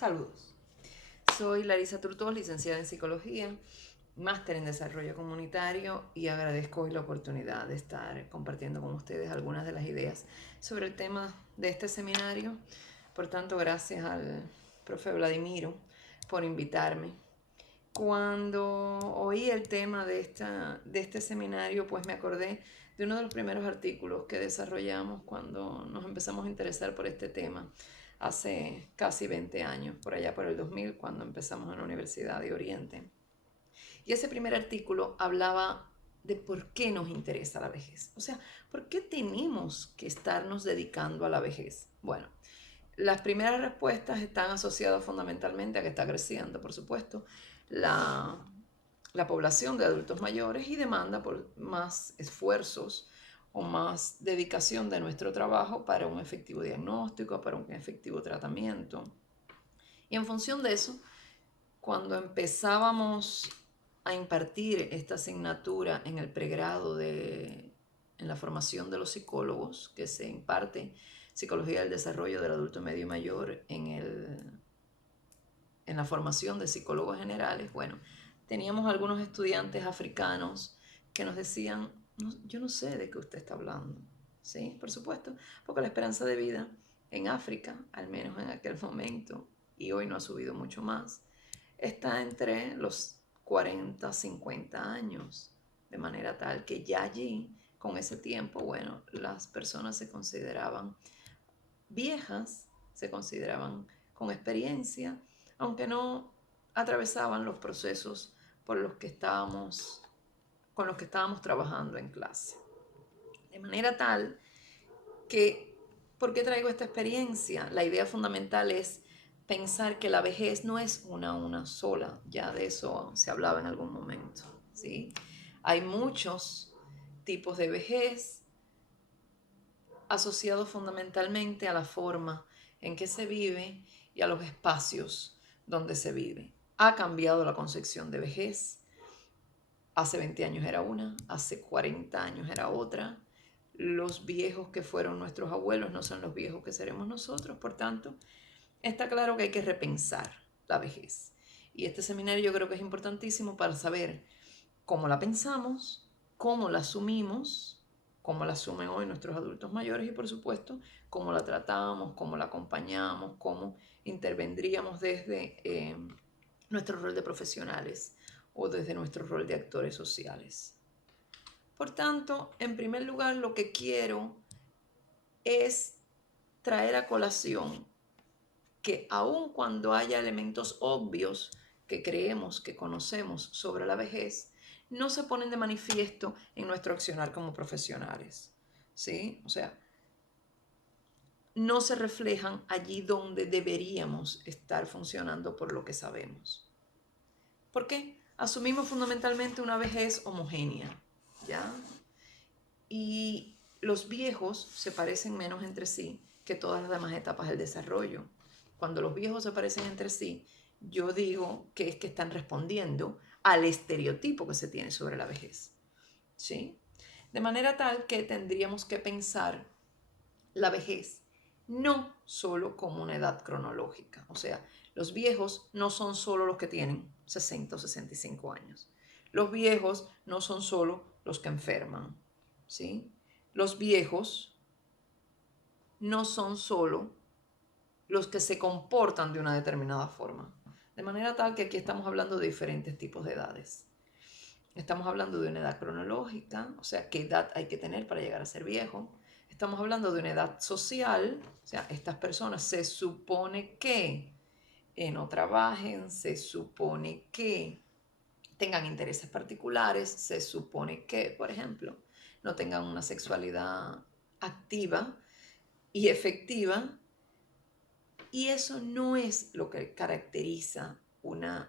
Saludos. Soy Larisa Turtos, licenciada en Psicología, máster en Desarrollo Comunitario y agradezco hoy la oportunidad de estar compartiendo con ustedes algunas de las ideas sobre el tema de este seminario. Por tanto, gracias al profe Vladimiro por invitarme. Cuando oí el tema de este seminario, pues me acordé de uno de los primeros artículos que desarrollamos cuando nos empezamos a interesar por este tema hace casi 20 años, por allá por el 2000, cuando empezamos en la Universidad de Oriente. Y ese primer artículo hablaba de por qué nos interesa la vejez. O sea, ¿por qué tenemos que estarnos dedicando a la vejez? Bueno, las primeras respuestas están asociadas fundamentalmente a que está creciendo, por supuesto, la, la población de adultos mayores y demanda por más esfuerzos o más dedicación de nuestro trabajo para un efectivo diagnóstico, para un efectivo tratamiento. Y en función de eso, cuando empezábamos a impartir esta asignatura en el pregrado en la formación de los psicólogos, que se imparte Psicología del Desarrollo del Adulto Medio y Mayor en la formación de psicólogos generales, bueno, teníamos algunos estudiantes africanos que nos decían, no, yo no sé de qué usted está hablando. Sí, por supuesto, porque la esperanza de vida en África, al menos en aquel momento, y hoy no ha subido mucho más, está entre los 40, 50 años, de manera tal que ya allí, con ese tiempo, bueno, las personas se consideraban viejas, se consideraban con experiencia, aunque no atravesaban los procesos por los que con los que estábamos trabajando en clase. De manera tal que, ¿por qué traigo esta experiencia? La idea fundamental es pensar que la vejez no es una sola, ya de eso se hablaba en algún momento, ¿sí? Hay muchos tipos de vejez asociados fundamentalmente a la forma en que se vive y a los espacios donde se vive. Ha cambiado la concepción de vejez. Hace 20 años era una, hace 40 años era otra. Los viejos que fueron nuestros abuelos no son los viejos que seremos nosotros. Por tanto, está claro que hay que repensar la vejez. Y este seminario yo creo que es importantísimo para saber cómo la pensamos, cómo la asumimos, cómo la asumen hoy nuestros adultos mayores y por supuesto cómo la tratamos, cómo la acompañamos, cómo intervendríamos desde nuestro rol de profesionales o desde nuestro rol de actores sociales. Por tanto, en primer lugar, lo que quiero es traer a colación que aun cuando haya elementos obvios que creemos que conocemos sobre la vejez, no se ponen de manifiesto en nuestro accionar como profesionales. ¿Sí? O sea, no se reflejan allí donde deberíamos estar funcionando por lo que sabemos. ¿Por qué? Asumimos fundamentalmente una vejez homogénea, ¿ya? Y los viejos se parecen menos entre sí que todas las demás etapas del desarrollo. Cuando los viejos se parecen entre sí, yo digo que es que están respondiendo al estereotipo que se tiene sobre la vejez. ¿Sí? De manera tal que tendríamos que pensar la vejez no solo como una edad cronológica. O sea, los viejos no son solo los que tienen 60 o 65 años. Los viejos no son solo los que enferman. ¿Sí? Los viejos no son solo los que se comportan de una determinada forma. De manera tal que aquí estamos hablando de diferentes tipos de edades. Estamos hablando de una edad cronológica, o sea, qué edad hay que tener para llegar a ser viejo. Estamos hablando de una edad social, o sea, estas personas se supone que no trabajen, se supone que tengan intereses particulares, se supone que, por ejemplo, no tengan una sexualidad activa y efectiva, y eso no es lo que caracteriza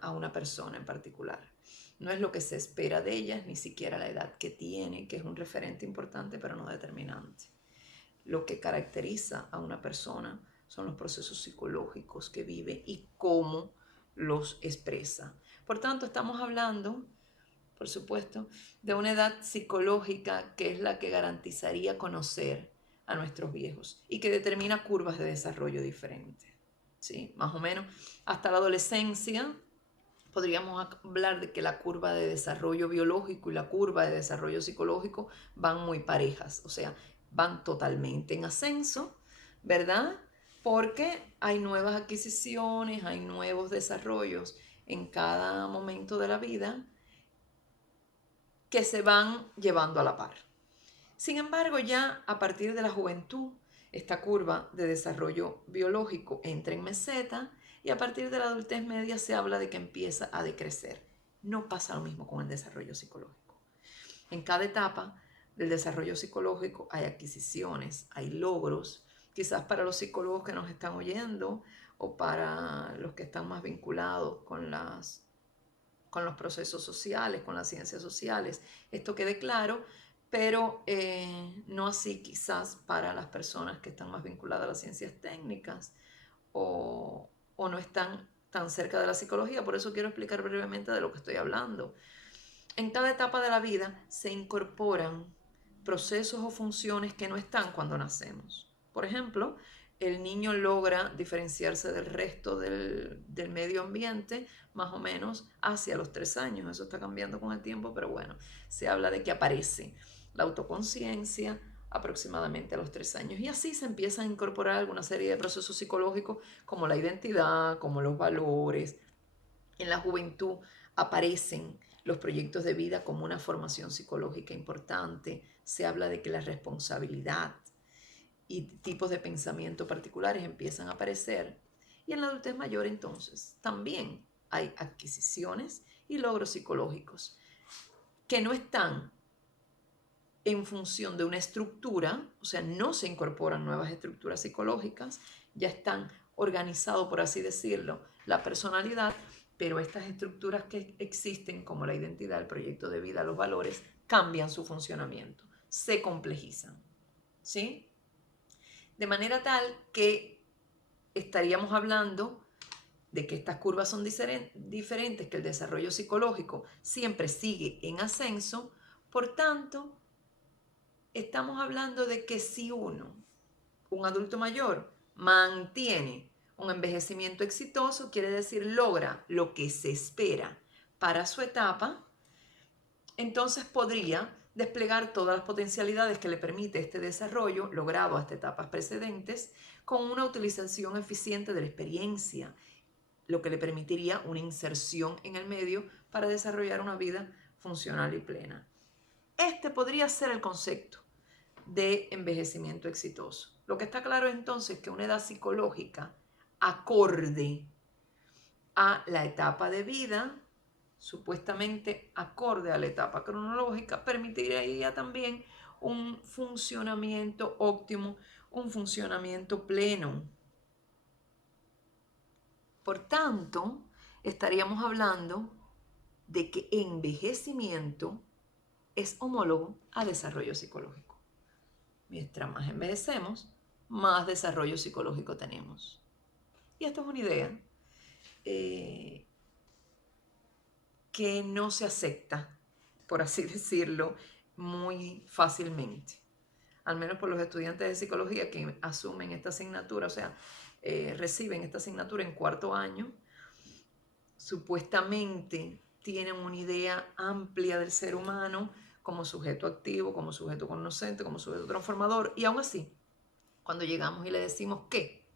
a una persona en particular. No es lo que se espera de ellas, ni siquiera la edad que tiene, que es un referente importante pero no determinante. Lo que caracteriza a una persona son los procesos psicológicos que vive y cómo los expresa. Por tanto, estamos hablando, por supuesto, de una edad psicológica que es la que garantizaría conocer a nuestros viejos y que determina curvas de desarrollo diferentes. ¿sí? Más o menos hasta la adolescencia. Podríamos hablar de que la curva de desarrollo biológico y la curva de desarrollo psicológico van muy parejas, o sea, van totalmente en ascenso, ¿verdad? Porque hay nuevas adquisiciones, hay nuevos desarrollos en cada momento de la vida que se van llevando a la par. Sin embargo, ya a partir de la juventud, esta curva de desarrollo biológico entra en meseta y a partir de la adultez media se habla de que empieza a decrecer. No pasa lo mismo con el desarrollo psicológico. En cada etapa del desarrollo psicológico hay adquisiciones, hay logros, quizás para los psicólogos que nos están oyendo o para los que están más vinculados con los procesos sociales, con las ciencias sociales. Esto quede claro, pero no así quizás para las personas que están más vinculadas a las ciencias técnicas o no están tan cerca de la psicología. Por eso quiero explicar brevemente de lo que estoy hablando. En cada etapa de la vida se incorporan procesos o funciones que no están cuando nacemos. Por ejemplo, el niño logra diferenciarse del resto del medio ambiente más o menos hacia los 3 años. Eso está cambiando con el tiempo, pero bueno, se habla de que aparece la autoconciencia aproximadamente a los 3 años. Y así se empiezan a incorporar alguna serie de procesos psicológicos como la identidad, como los valores. En la juventud aparecen los proyectos de vida como una formación psicológica importante. Se habla de que la responsabilidad y tipos de pensamiento particulares empiezan a aparecer. Y en la adultez mayor entonces también hay adquisiciones y logros psicológicos que no están en función de una estructura, o sea, no se incorporan nuevas estructuras psicológicas, ya están organizados, por así decirlo, la personalidad, pero estas estructuras que existen, como la identidad, el proyecto de vida, los valores, cambian su funcionamiento, se complejizan, ¿sí? De manera tal que estaríamos hablando de que estas curvas son diferentes, que el desarrollo psicológico siempre sigue en ascenso, por tanto, estamos hablando de que si un adulto mayor, mantiene un envejecimiento exitoso, quiere decir logra lo que se espera para su etapa, entonces podría desplegar todas las potencialidades que le permite este desarrollo logrado hasta etapas precedentes con una utilización eficiente de la experiencia, lo que le permitiría una inserción en el medio para desarrollar una vida funcional y plena. Este podría ser el concepto de envejecimiento exitoso. Lo que está claro entonces es que una edad psicológica acorde a la etapa de vida, supuestamente acorde a la etapa cronológica, permitiría también un funcionamiento óptimo, un funcionamiento pleno. Por tanto, estaríamos hablando de que envejecimiento es homólogo a desarrollo psicológico. Mientras más envejecemos, más desarrollo psicológico tenemos. Y esto es una idea que no se acepta, por así decirlo, muy fácilmente. Al menos por los estudiantes de psicología que asumen esta asignatura, o sea, reciben esta asignatura en 4º año, supuestamente tienen una idea amplia del ser humano como sujeto activo, como sujeto conocente, como sujeto transformador, y aún así, cuando llegamos y le decimos que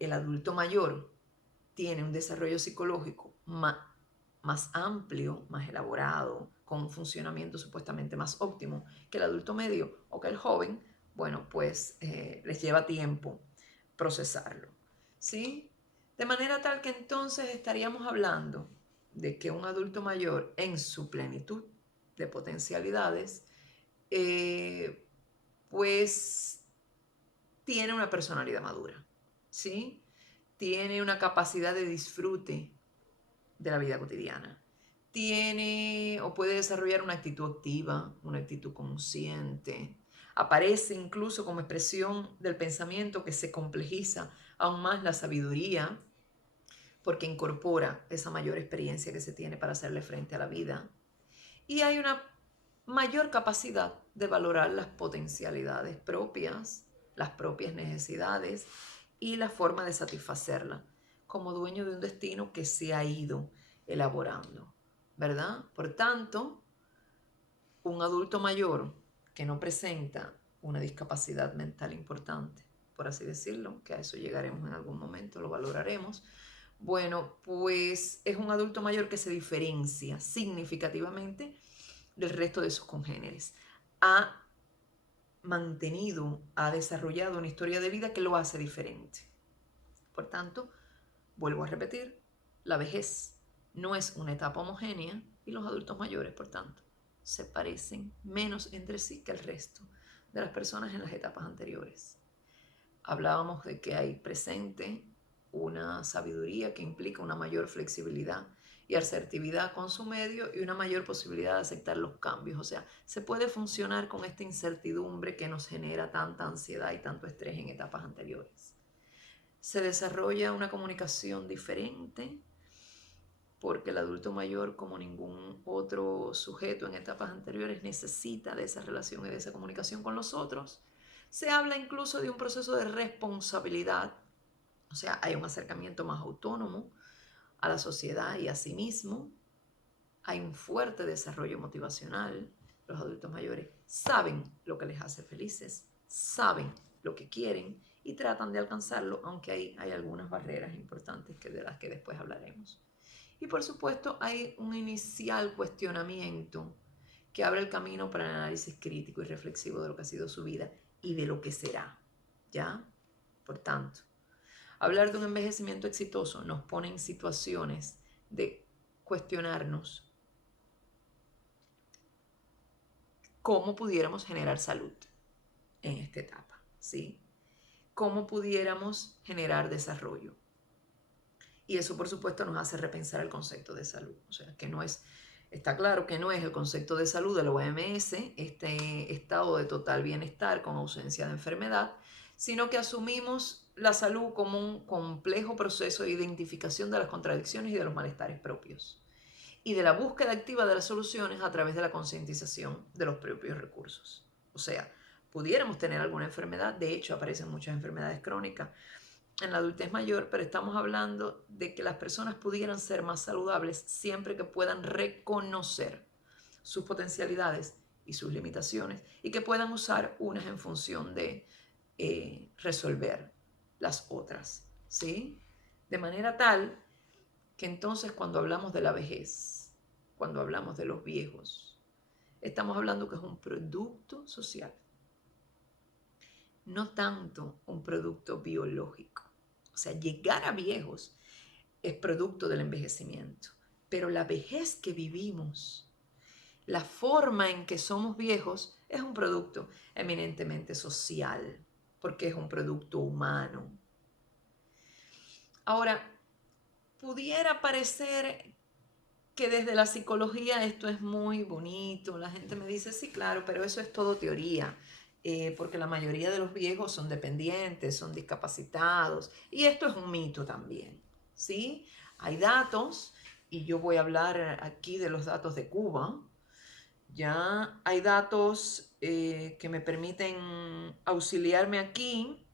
el adulto mayor tiene un desarrollo psicológico más amplio, más elaborado, con un funcionamiento supuestamente más óptimo que el adulto medio o que el joven, bueno, pues les lleva tiempo procesarlo, ¿sí? De manera tal que entonces estaríamos hablando de que un adulto mayor en su plenitud de potencialidades, pues tiene una personalidad madura, ¿sí? Tiene una capacidad de disfrute de la vida cotidiana. Tiene o puede desarrollar una actitud activa, una actitud consciente. Aparece incluso como expresión del pensamiento que se complejiza aún más la sabiduría, porque incorpora esa mayor experiencia que se tiene para hacerle frente a la vida. Y hay una mayor capacidad de valorar las potencialidades propias, las propias necesidades, y la forma de satisfacerla, como dueño de un destino que se ha ido elaborando, ¿verdad? Por tanto, un adulto mayor que no presenta una discapacidad mental importante, por así decirlo, que a eso llegaremos en algún momento, lo valoraremos. Bueno, pues es un adulto mayor que se diferencia significativamente del resto de sus congéneres. Ha mantenido, ha desarrollado una historia de vida que lo hace diferente. Por tanto, vuelvo a repetir, la vejez no es una etapa homogénea y los adultos mayores, por tanto, se parecen menos entre sí que el resto de las personas en las etapas anteriores. Hablábamos de que hay presente una sabiduría que implica una mayor flexibilidad y asertividad con su medio y una mayor posibilidad de aceptar los cambios. O sea, se puede funcionar con esta incertidumbre que nos genera tanta ansiedad y tanto estrés en etapas anteriores. Se desarrolla una comunicación diferente porque el adulto mayor, como ningún otro sujeto en etapas anteriores, necesita de esa relación y de esa comunicación con los otros. Se habla incluso de un proceso de responsabilidad, o sea, hay un acercamiento más autónomo a la sociedad y a sí mismo. Hay un fuerte desarrollo motivacional. Los adultos mayores saben lo que les hace felices, saben lo que quieren y tratan de alcanzarlo, aunque hay algunas barreras importantes de las que después hablaremos. Y por supuesto hay un inicial cuestionamiento que abre el camino para el análisis crítico y reflexivo de lo que ha sido su vida y de lo que será, ¿ya? Por tanto, hablar de un envejecimiento exitoso nos pone en situaciones de cuestionarnos cómo pudiéramos generar salud en esta etapa, ¿sí? Cómo pudiéramos generar desarrollo. Y eso, por supuesto, nos hace repensar el concepto de salud. O sea, que no es, está claro que no es el concepto de salud de la OMS, este estado de total bienestar con ausencia de enfermedad, sino que asumimos la salud como un complejo proceso de identificación de las contradicciones y de los malestares propios y de la búsqueda activa de las soluciones a través de la concientización de los propios recursos. O sea, pudiéramos tener alguna enfermedad, de hecho aparecen muchas enfermedades crónicas en la adultez mayor, pero estamos hablando de que las personas pudieran ser más saludables siempre que puedan reconocer sus potencialidades y sus limitaciones y que puedan usar unas en función de resolver las otras, ¿sí? De manera tal que entonces cuando hablamos de la vejez, cuando hablamos de los viejos, estamos hablando que es un producto social, no tanto un producto biológico. O sea, llegar a viejos es producto del envejecimiento, pero la vejez que vivimos, la forma en que somos viejos, es un producto eminentemente social, porque es un producto humano. Ahora, pudiera parecer que desde la psicología esto es muy bonito, la gente me dice, sí, claro, pero eso es todo teoría, porque la mayoría de los viejos son dependientes, son discapacitados, y esto es un mito también, ¿sí? Hay datos, y yo voy a hablar aquí de los datos de Cuba, ya hay datos que me permiten auxiliarme aquí.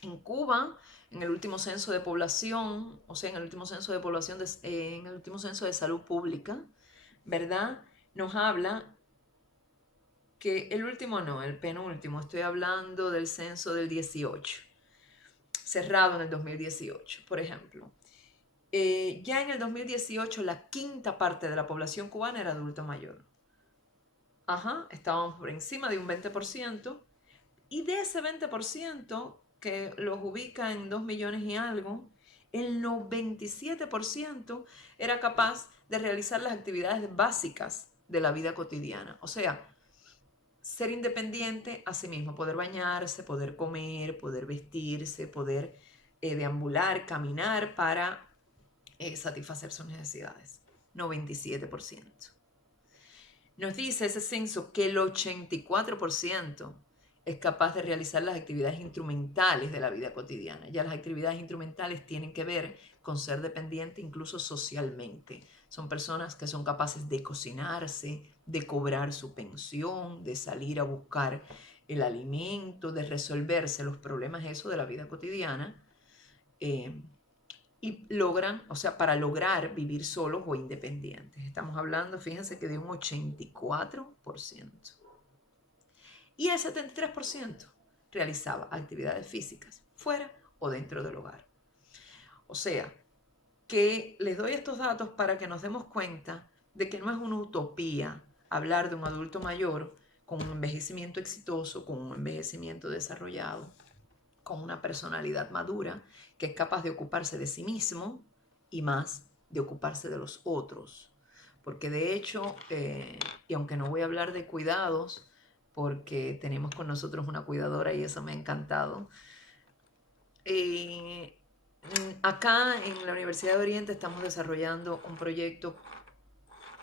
En Cuba, en el último censo de población, o sea, en el último censo de población, en el último censo de salud pública, ¿verdad? Nos habla que el último no, el penúltimo, estoy hablando del censo del 18, cerrado en el 2018, por ejemplo. Ya en el 2018 la quinta parte de la población cubana era adulto mayor. Ajá, estábamos por encima de un 20%, y de ese 20% que los ubica en 2 millones y algo, el 97% era capaz de realizar las actividades básicas de la vida cotidiana. O sea, ser independiente a sí mismo, poder bañarse, poder comer, poder vestirse, poder deambular, caminar para satisfacer sus necesidades. 97%. Nos dice ese censo que el 84% es capaz de realizar las actividades instrumentales de la vida cotidiana. Ya las actividades instrumentales tienen que ver con ser dependiente incluso socialmente. Son personas que son capaces de cocinarse, de cobrar su pensión, de salir a buscar el alimento, de resolverse los problemas eso de la vida cotidiana eh, y logran, o sea, para lograr vivir solos o independientes. Estamos hablando, fíjense que de un 84%. Y el 73% realizaba actividades físicas fuera o dentro del hogar. O sea, que les doy estos datos para que nos demos cuenta de que no es una utopía hablar de un adulto mayor con un envejecimiento exitoso, con un envejecimiento desarrollado, con una personalidad madura, que es capaz de ocuparse de sí mismo y más de ocuparse de los otros. Porque de hecho, y aunque no voy a hablar de cuidados, porque tenemos con nosotros una cuidadora y eso me ha encantado, acá en la Universidad de Oriente estamos desarrollando un proyecto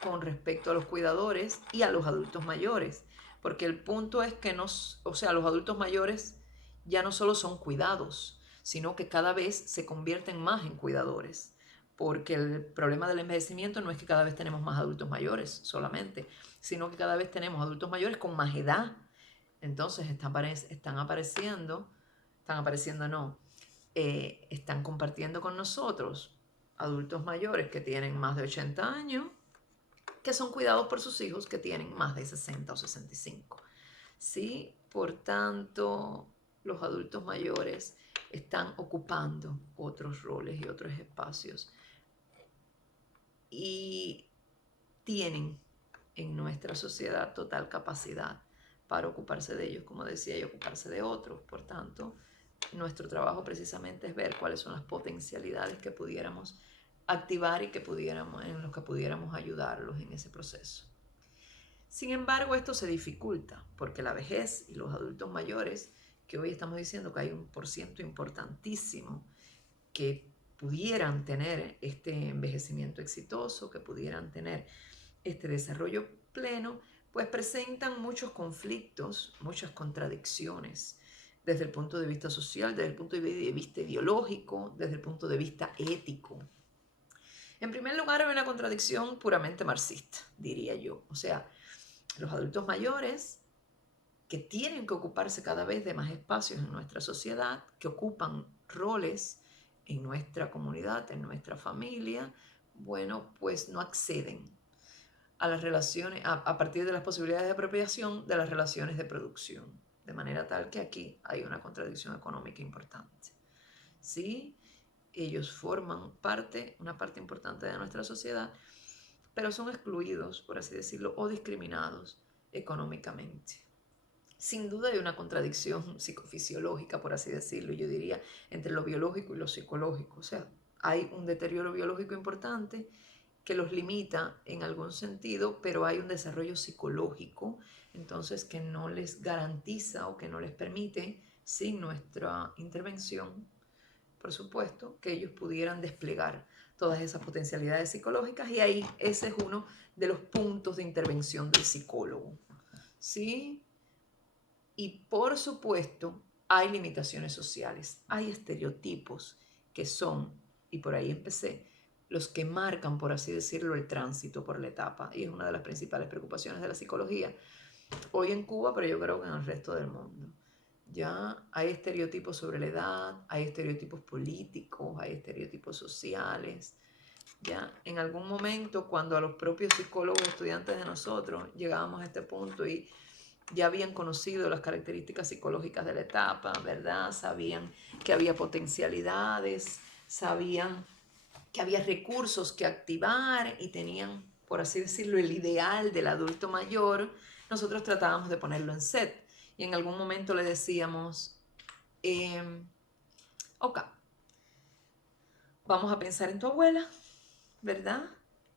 con respecto a los cuidadores y a los adultos mayores, porque el punto es que los adultos mayores ya no solo son cuidados, sino que cada vez se convierten más en cuidadores, porque el problema del envejecimiento no es que cada vez tenemos más adultos mayores solamente, sino que cada vez tenemos adultos mayores con más edad. Entonces están compartiendo con nosotros adultos mayores que tienen más de 80 años, que son cuidados por sus hijos que tienen más de 60 o 65. ¿Sí? Por tanto, los adultos mayores están ocupando otros roles y otros espacios y tienen en nuestra sociedad total capacidad para ocuparse de ellos, como decía, y ocuparse de otros. Por tanto, nuestro trabajo precisamente es ver cuáles son las potencialidades que pudiéramos activar y en los que pudiéramos ayudarlos en ese proceso. Sin embargo, esto se dificulta porque la vejez y los adultos mayores, que hoy estamos diciendo que hay un porciento importantísimo que pudieran tener este envejecimiento exitoso, que pudieran tener este desarrollo pleno, pues presentan muchos conflictos, muchas contradicciones desde el punto de vista social, desde el punto de vista ideológico, desde el punto de vista ético. En primer lugar, hay una contradicción puramente marxista, diría yo. O sea, los adultos mayores que tienen que ocuparse cada vez de más espacios en nuestra sociedad, que ocupan roles en nuestra comunidad, en nuestra familia, bueno, pues no acceden a las relaciones, a partir de las posibilidades de apropiación de las relaciones de producción. De manera tal que aquí hay una contradicción económica importante. ¿Sí? Ellos forman una parte importante de nuestra sociedad, pero son excluidos, por así decirlo, o discriminados económicamente. Sin duda hay una contradicción psicofisiológica, por así decirlo, yo diría, entre lo biológico y lo psicológico. O sea, hay un deterioro biológico importante que los limita en algún sentido, pero hay un desarrollo psicológico, entonces que no les garantiza o que no les permite, sin nuestra intervención, por supuesto, que ellos pudieran desplegar todas esas potencialidades psicológicas y ahí ese es uno de los puntos de intervención del psicólogo. ¿Sí? Y por supuesto, hay limitaciones sociales, hay estereotipos que son, y por ahí empecé, los que marcan, por así decirlo, el tránsito por la etapa. Y es una de las principales preocupaciones de la psicología, hoy en Cuba, pero yo creo que en el resto del mundo. Ya hay estereotipos sobre la edad, hay estereotipos políticos, hay estereotipos sociales. Ya en algún momento, cuando a los propios psicólogos estudiantes de nosotros llegábamos a este punto y ya habían conocido las características psicológicas de la etapa, ¿verdad? Sabían que había potencialidades, sabían que había recursos que activar y tenían, por así decirlo, el ideal del adulto mayor. Nosotros tratábamos de ponerlo en set y en algún momento le decíamos, ok, vamos a pensar en tu abuela, ¿verdad?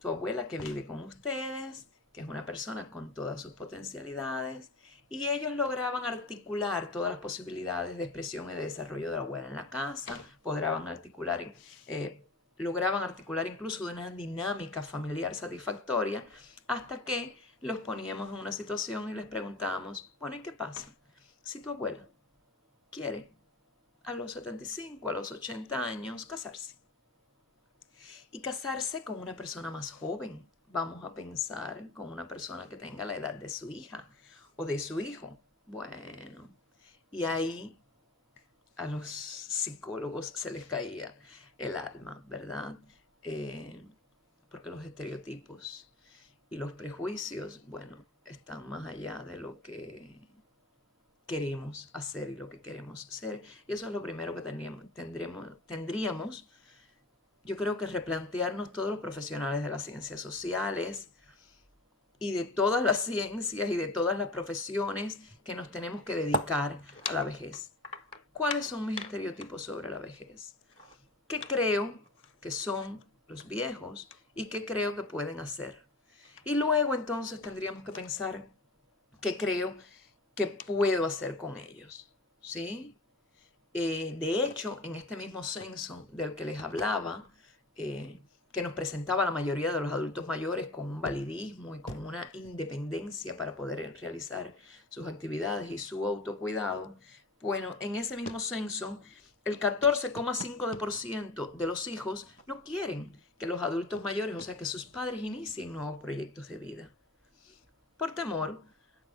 Tu abuela que vive con ustedes, que es una persona con todas sus potencialidades, y ellos lograban articular todas las posibilidades de expresión y de desarrollo de la abuela en la casa, lograban articular incluso de una dinámica familiar satisfactoria, hasta que los poníamos en una situación y les preguntábamos, bueno, ¿y qué pasa si tu abuela quiere a los 75, a los 80 años casarse? Y casarse con una persona más joven. Vamos a pensar con una persona que tenga la edad de su hija o de su hijo. Bueno, y ahí a los psicólogos se les caía el alma, ¿verdad? Porque los estereotipos y los prejuicios, bueno, están más allá de lo que queremos hacer y lo que queremos ser. Y eso es lo primero que tendríamos, yo creo que replantearnos todos los profesionales de las ciencias sociales y de todas las ciencias y de todas las profesiones que nos tenemos que dedicar a la vejez. ¿Cuáles son mis estereotipos sobre la vejez? ¿Qué creo que son los viejos y qué creo que pueden hacer? Y luego entonces tendríamos que pensar qué creo que puedo hacer con ellos, ¿sí? De hecho, en este mismo censo del que les hablaba, que nos presentaba la mayoría de los adultos mayores con un validismo y con una independencia para poder realizar sus actividades y su autocuidado, bueno, en ese mismo censo, el 14,5% de los hijos no quieren que los adultos mayores, o sea, que sus padres inicien nuevos proyectos de vida, por temor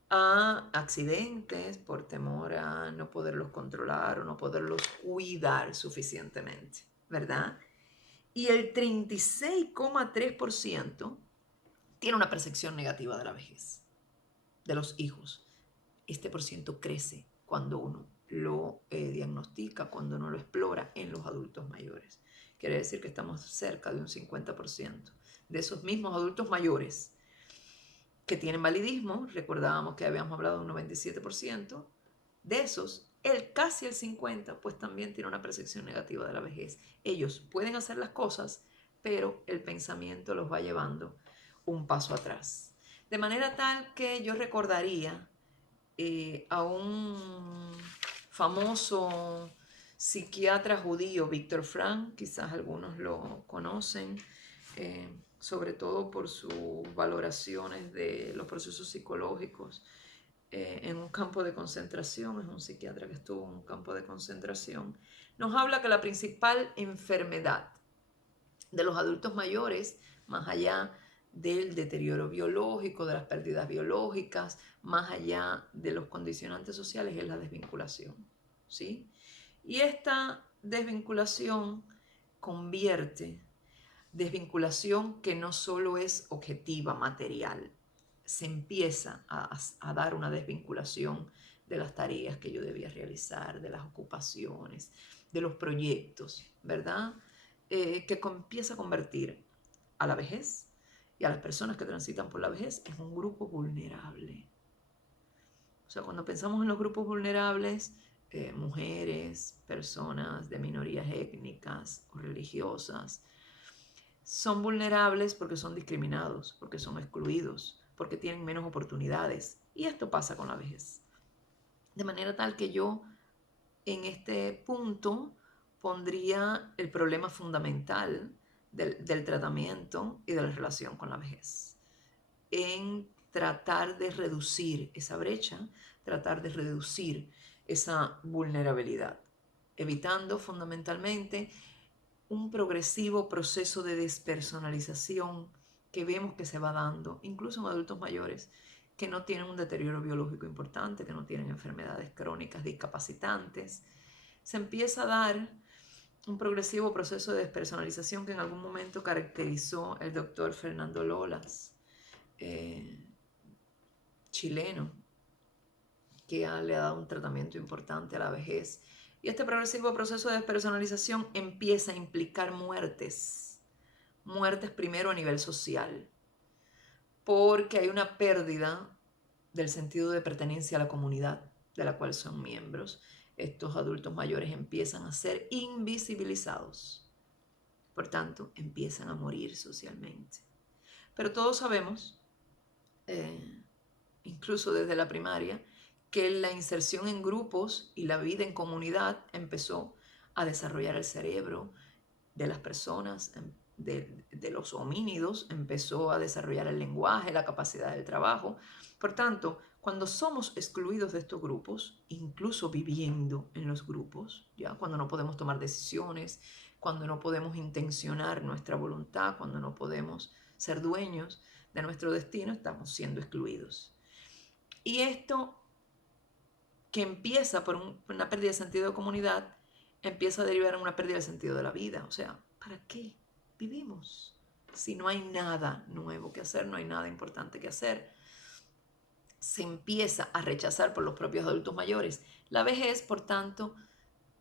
a accidentes, por temor a no poderlos controlar o no poderlos cuidar suficientemente, ¿verdad? Y el 36,3% tiene una percepción negativa de la vejez, de los hijos. Este por ciento crece cuando uno lo diagnostica, cuando uno lo explora en los adultos mayores. Quiere decir que estamos cerca de un 50% de esos mismos adultos mayores que tienen validismo. Recordábamos que habíamos hablado de un 97%, de esos, casi el 50%, pues también tiene una percepción negativa de la vejez. Ellos pueden hacer las cosas, pero el pensamiento los va llevando un paso atrás. De manera tal que yo recordaría a un famoso psiquiatra judío, Víctor Frank, quizás algunos lo conocen, sobre todo por sus valoraciones de los procesos psicológicos en un campo de concentración. Es un psiquiatra que estuvo en un campo de concentración. Nos habla que la principal enfermedad de los adultos mayores, más allá del deterioro biológico, de las pérdidas biológicas, más allá de los condicionantes sociales, es la desvinculación, ¿sí? Y esta desvinculación convierte, desvinculación que no solo es objetiva, material, se empieza a dar una desvinculación de las tareas que yo debía realizar, de las ocupaciones, de los proyectos, ¿verdad? Que empieza a convertir a la vejez y a las personas que transitan por la vejez en un grupo vulnerable. O sea, cuando pensamos en los grupos vulnerables, mujeres, personas de minorías étnicas o religiosas, son vulnerables porque son discriminados, porque son excluidos, porque tienen menos oportunidades. Y esto pasa con la vejez. De manera tal que yo en este punto pondría el problema fundamental del tratamiento y de la relación con la vejez. En tratar de reducir esa brecha, tratar de reducir esa vulnerabilidad, evitando fundamentalmente un progresivo proceso de despersonalización que vemos que se va dando, incluso en adultos mayores que no tienen un deterioro biológico importante, que no tienen enfermedades crónicas discapacitantes. Se empieza a dar un progresivo proceso de despersonalización que en algún momento caracterizó el doctor Fernando Lolas, chileno, que le ha dado un tratamiento importante a la vejez. Y este progresivo proceso de despersonalización empieza a implicar muertes. Muertes primero a nivel social, porque hay una pérdida del sentido de pertenencia a la comunidad de la cual son miembros. Estos adultos mayores empiezan a ser invisibilizados. Por tanto, empiezan a morir socialmente. Pero todos sabemos, incluso desde la primaria, que la inserción en grupos y la vida en comunidad empezó a desarrollar el cerebro de las personas, de los homínidos, empezó a desarrollar el lenguaje, la capacidad del trabajo. Por tanto, cuando somos excluidos de estos grupos, incluso viviendo en los grupos, ya cuando no podemos tomar decisiones, cuando no podemos intencionar nuestra voluntad, cuando no podemos ser dueños de nuestro destino, estamos siendo excluidos. Y esto que empieza por una pérdida de sentido de comunidad, empieza a derivar en una pérdida de sentido de la vida. O sea, ¿para qué vivimos? Si no hay nada nuevo que hacer, no hay nada importante que hacer. Se empieza a rechazar por los propios adultos mayores. La vejez, por tanto,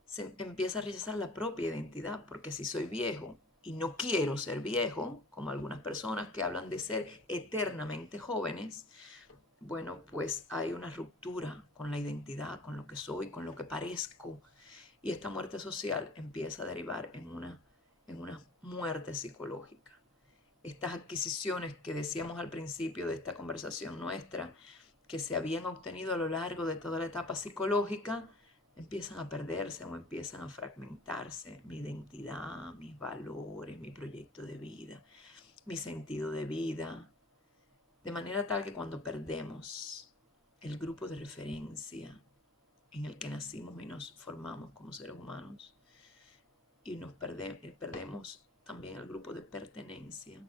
se empieza a rechazar la propia identidad, porque si soy viejo y no quiero ser viejo, como algunas personas que hablan de ser eternamente jóvenes, bueno, pues hay una ruptura con la identidad, con lo que soy, con lo que parezco. Y esta muerte social empieza a derivar en una muerte psicológica. Estas adquisiciones que decíamos al principio de esta conversación nuestra, que se habían obtenido a lo largo de toda la etapa psicológica, empiezan a perderse o empiezan a fragmentarse. Mi identidad, mis valores, mi proyecto de vida, mi sentido de vida. De manera tal que cuando perdemos el grupo de referencia en el que nacimos y nos formamos como seres humanos, y perdemos también el grupo de pertenencia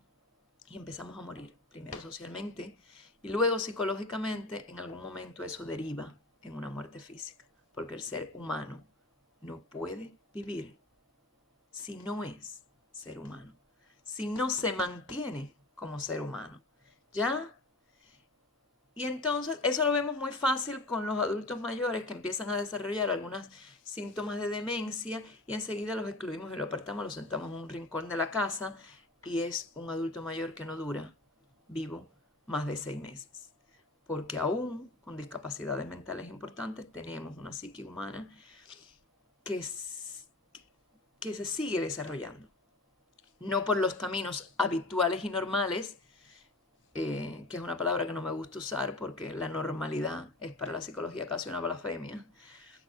y empezamos a morir, primero socialmente y luego psicológicamente, en algún momento eso deriva en una muerte física, porque el ser humano no puede vivir si no es ser humano, si no se mantiene como ser humano, ¿ya? Y entonces eso lo vemos muy fácil con los adultos mayores que empiezan a desarrollar algunos síntomas de demencia y enseguida los excluimos y lo apartamos, lo sentamos en un rincón de la casa y es un adulto mayor que no dura vivo más de 6 meses. Porque aún con discapacidades mentales importantes tenemos una psique humana que se sigue desarrollando. No por los caminos habituales y normales, que es una palabra que no me gusta usar porque la normalidad es para la psicología casi una blasfemia,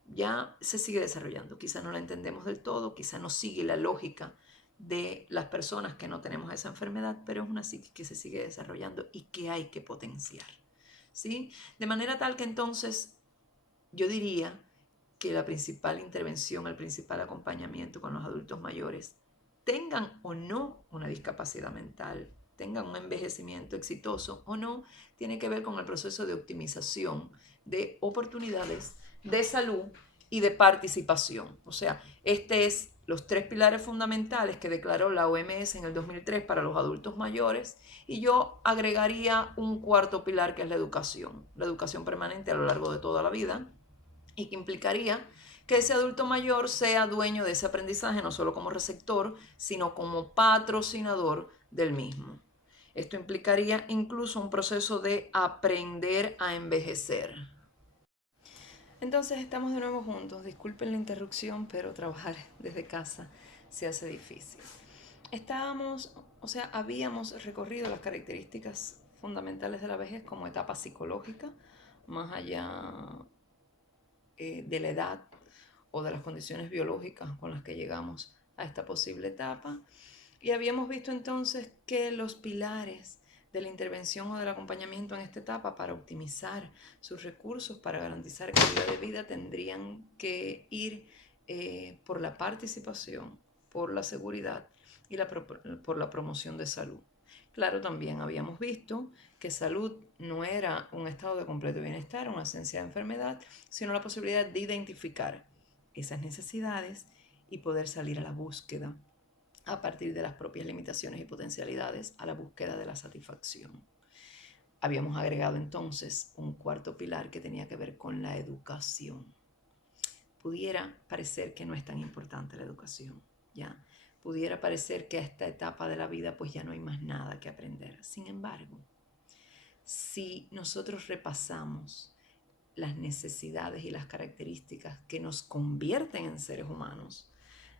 ya se sigue desarrollando. Quizá no la entendemos del todo, quizá no sigue la lógica de las personas que no tenemos esa enfermedad, pero es una psique que se sigue desarrollando y que hay que potenciar, ¿sí? De manera tal que entonces yo diría que la principal intervención, el principal acompañamiento con los adultos mayores, tengan o no una discapacidad mental, tengan un envejecimiento exitoso o no, tiene que ver con el proceso de optimización de oportunidades de salud y de participación. O sea, este es los 3 pilares fundamentales que declaró la OMS en el 2003 para los adultos mayores, y yo agregaría un cuarto pilar que es la educación permanente a lo largo de toda la vida, y que implicaría que ese adulto mayor sea dueño de ese aprendizaje, no solo como receptor, sino como patrocinador del mismo. Esto implicaría incluso un proceso de aprender a envejecer. Entonces estamos de nuevo juntos. Disculpen la interrupción, pero trabajar desde casa se hace difícil. Habíamos recorrido las características fundamentales de la vejez como etapa psicológica, más allá de la edad o de las condiciones biológicas con las que llegamos a esta posible etapa. Y habíamos visto entonces que los pilares de la intervención o del acompañamiento en esta etapa para optimizar sus recursos, para garantizar calidad de vida, tendrían que ir por la participación, por la seguridad y por la promoción de salud. Claro, también habíamos visto que salud no era un estado de completo bienestar, una ausencia de enfermedad, sino la posibilidad de identificar esas necesidades y poder salir a la búsqueda a partir de las propias limitaciones y potencialidades, a la búsqueda de la satisfacción. Habíamos agregado entonces un cuarto pilar que tenía que ver con la educación. Pudiera parecer que no es tan importante la educación, ¿ya? Pudiera parecer que a esta etapa de la vida pues ya no hay más nada que aprender. Sin embargo, si nosotros repasamos las necesidades y las características que nos convierten en seres humanos,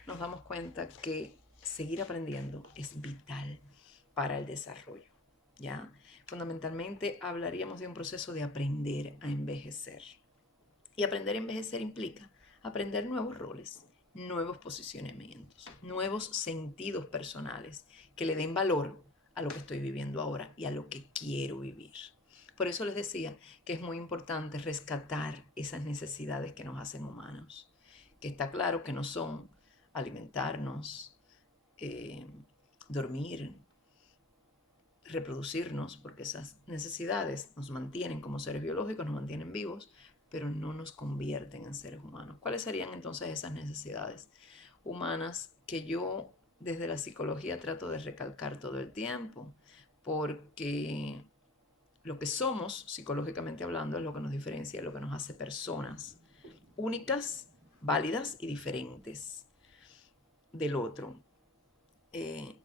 nos damos cuenta que seguir aprendiendo es vital para el desarrollo, ¿ya? Fundamentalmente hablaríamos de un proceso de aprender a envejecer. Y aprender a envejecer implica aprender nuevos roles, nuevos posicionamientos, nuevos sentidos personales que le den valor a lo que estoy viviendo ahora y a lo que quiero vivir. Por eso les decía que es muy importante rescatar esas necesidades que nos hacen humanos, que está claro que no son alimentarnos, dormir, reproducirnos, porque esas necesidades nos mantienen como seres biológicos, nos mantienen vivos, pero no nos convierten en seres humanos. ¿Cuáles serían entonces esas necesidades humanas que yo desde la psicología trato de recalcar todo el tiempo? Porque lo que somos, psicológicamente hablando, es lo que nos diferencia, lo que nos hace personas únicas, válidas y diferentes del otro.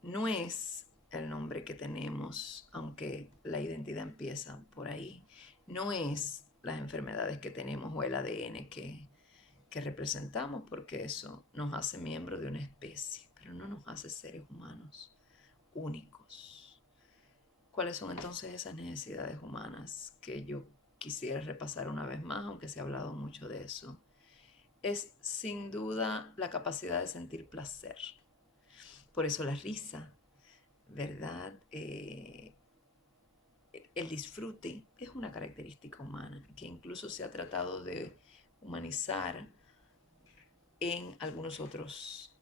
No es el nombre que tenemos, aunque la identidad empieza por ahí. No es las enfermedades que tenemos o el ADN que representamos, porque eso nos hace miembros de una especie, pero no nos hace seres humanos únicos. ¿Cuáles son entonces esas necesidades humanas que yo quisiera repasar una vez más, aunque se ha hablado mucho de eso? Es sin duda la capacidad de sentir placer. Por eso la risa, ¿verdad? El disfrute es una característica humana que incluso se ha tratado de humanizar en algunos otros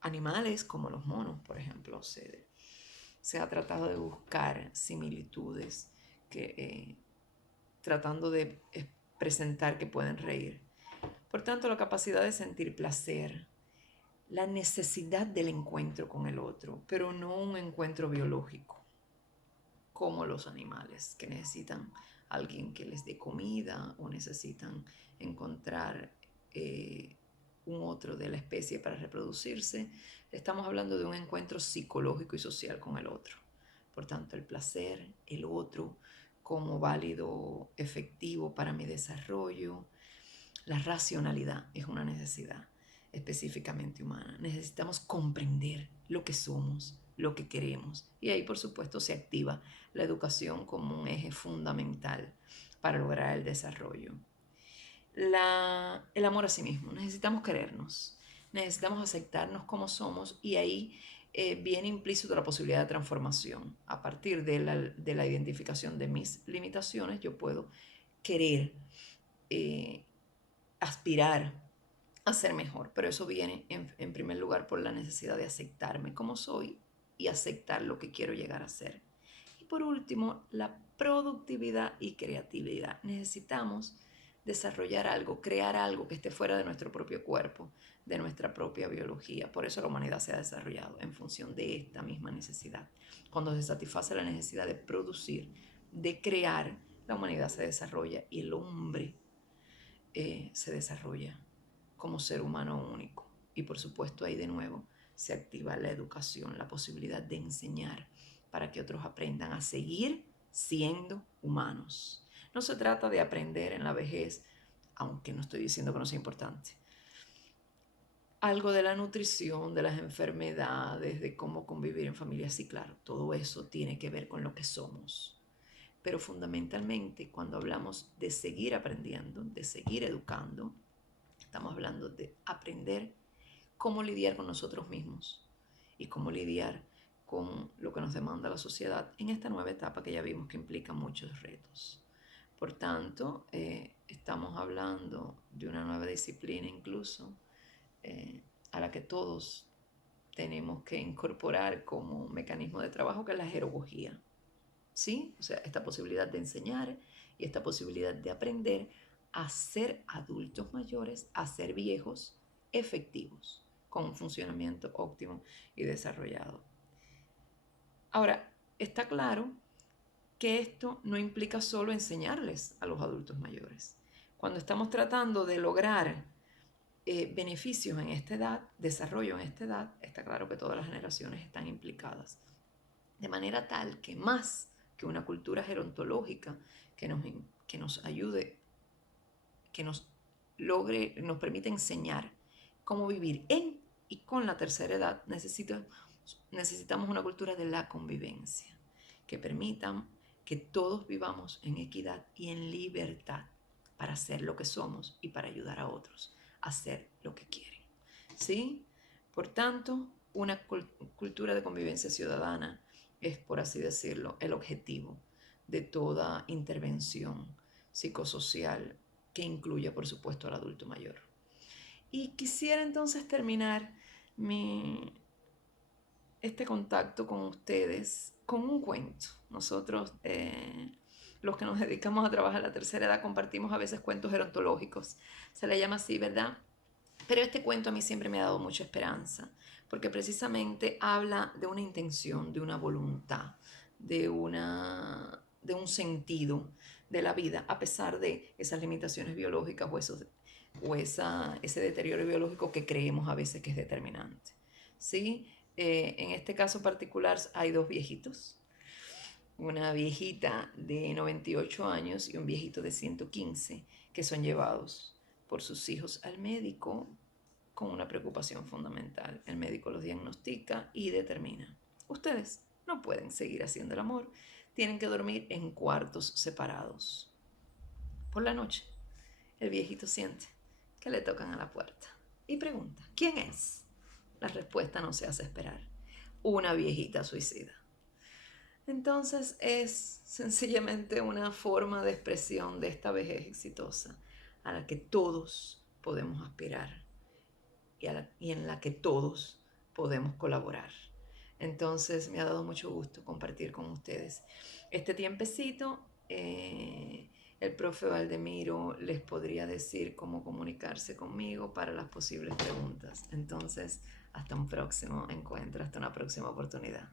animales, como los monos, por ejemplo. Se ha tratado de buscar similitudes tratando de presentar que pueden reír. Por tanto, la capacidad de sentir placer, la necesidad del encuentro con el otro, pero no un encuentro biológico, como los animales que necesitan alguien que les dé comida o necesitan encontrar un otro de la especie para reproducirse. Estamos hablando de un encuentro psicológico y social con el otro. Por tanto, el placer, el otro como válido efectivo para mi desarrollo. La racionalidad es una necesidad específicamente humana. Necesitamos comprender lo que somos, lo que queremos. Y ahí, por supuesto, se activa la educación como un eje fundamental para lograr el desarrollo. El amor a sí mismo. Necesitamos querernos, necesitamos aceptarnos como somos y ahí viene implícito la posibilidad de transformación. A partir de la identificación de mis limitaciones, yo puedo querer aspirar a ser mejor, pero eso viene en primer lugar por la necesidad de aceptarme como soy y aceptar lo que quiero llegar a ser. Y por último, la productividad y creatividad. Necesitamos desarrollar algo, crear algo que esté fuera de nuestro propio cuerpo, de nuestra propia biología. Por eso la humanidad se ha desarrollado en función de esta misma necesidad. Cuando se satisface la necesidad de producir, de crear, la humanidad se desarrolla y el hombre se desarrolla como ser humano único. Y por supuesto ahí de nuevo se activa la educación, la posibilidad de enseñar para que otros aprendan a seguir siendo humanos. No se trata de aprender en la vejez, aunque no estoy diciendo que no sea importante. Algo de la nutrición, de las enfermedades, de cómo convivir en familia, sí, claro, todo eso tiene que ver con lo que somos. Pero fundamentalmente, cuando hablamos de seguir aprendiendo, de seguir educando, estamos hablando de aprender cómo lidiar con nosotros mismos y cómo lidiar con lo que nos demanda la sociedad en esta nueva etapa que ya vimos que implica muchos retos. Por tanto, estamos hablando de una nueva disciplina incluso a la que todos tenemos que incorporar como mecanismo de trabajo, que es la jerogogía. ¿Sí? O sea, esta posibilidad de enseñar y esta posibilidad de aprender a ser adultos mayores, a ser viejos efectivos, con un funcionamiento óptimo y desarrollado. Ahora, está claro que esto no implica solo enseñarles a los adultos mayores. Cuando estamos tratando de lograr beneficios en esta edad, desarrollo en esta edad, está claro que todas las generaciones están implicadas. De manera tal que más que una cultura gerontológica que nos ayude, que nos logre, nos permite enseñar cómo vivir en y con la tercera edad, necesitamos una cultura de la convivencia que permita que todos vivamos en equidad y en libertad para ser lo que somos y para ayudar a otros a hacer lo que quieren. ¿Sí? Por tanto, una cultura de convivencia ciudadana es, por así decirlo, el objetivo de toda intervención psicosocial que incluya, por supuesto, al adulto mayor. Y quisiera entonces terminar este contacto con ustedes con un cuento. Nosotros los que nos dedicamos a trabajar a la tercera edad compartimos a veces cuentos gerontológicos. Se le llama así, ¿verdad? Pero este cuento a mí siempre me ha dado mucha esperanza, porque precisamente habla de una intención, de una voluntad, de un sentido de la vida, a pesar de esas limitaciones biológicas ese deterioro biológico que creemos a veces que es determinante. ¿Sí? En este caso particular hay dos viejitos, una viejita de 98 años y un viejito de 115, que son llevados por sus hijos al médico con una preocupación fundamental. El médico los diagnostica y determina: ustedes no pueden seguir haciendo el amor, tienen que dormir en cuartos separados. Por la noche, el viejito siente que le tocan a la puerta y pregunta: ¿quién es? La respuesta no se hace esperar: una viejita suicida. Entonces es sencillamente una forma de expresión de esta vejez exitosa a la que todos podemos aspirar y en la que todos podemos colaborar. Entonces me ha dado mucho gusto compartir con ustedes este tiempecito. El profe Valdemiro les podría decir cómo comunicarse conmigo para las posibles preguntas. Entonces, hasta un próximo encuentro, hasta una próxima oportunidad.